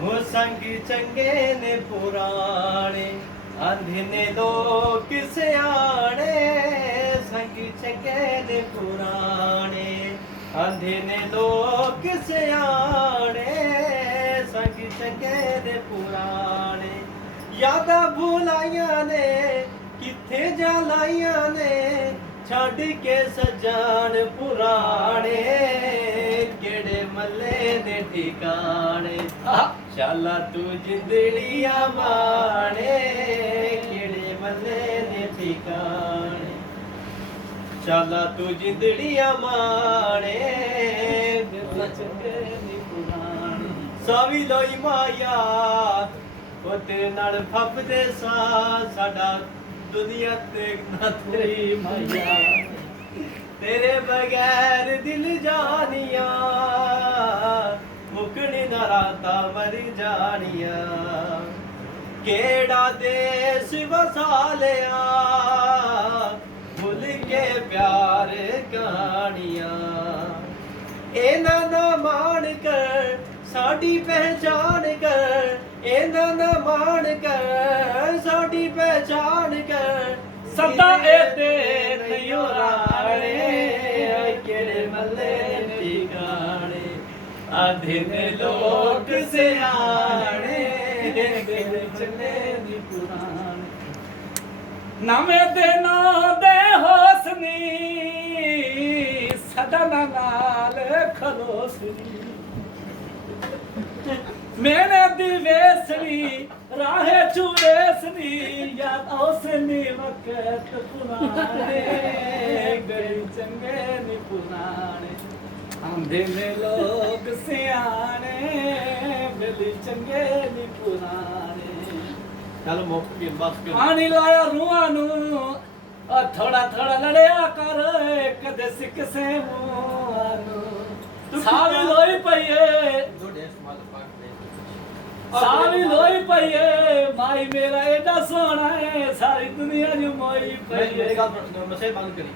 हो संग चंगे ने पुराने आंधे ने लोग सियाने संग चंगे ने पुराने आंधे ने लोग सियाने संग चंगे ने पुराने यादा भुलाइया ने किथे जलाइया ने छड़ के सजान पुराने केड़े मल्ले ने ठिकाने शाला तू जिंदड़िया माने केड़े मल्ले ने ठिकाने शाला तू जिंदड़िया माने सावी लोई माया ओ तेरे नाल फपदे साडा दुनिया देखना तेरी माया तेरे बगैर दिल जानिया मुकनी ना राता मर जानिया केड़ा देश वसा लिया भूल के प्यार कहानिया एना ना मान कर साडी पहचान कर एना न मान कर साडी पहचान कर सदा एते नयो राणे केड़े मल्ले ठिकाने आधे ने लोग सियाने केड़े चले नी पुराने नवे दिना दे होसनी सदा नाल खलोसनी मैंने दिवेसनी राहे चुरेसनी याद औसनी वक्त पुराने गई चंगे नी पुराने आंधे में लोग सियाने गली चंगे नी पुराने चलो मुक के बस कर पानी लाया रूहां नू और थोड़ा थोड़ा लड़िया कर कदे सिक से मुंह नू सावी लोई पईए सारी लोई पईए माई मेरा एडा सोना है सारी दुनिया जो मोई पईए मेरी गल मसे बंद करी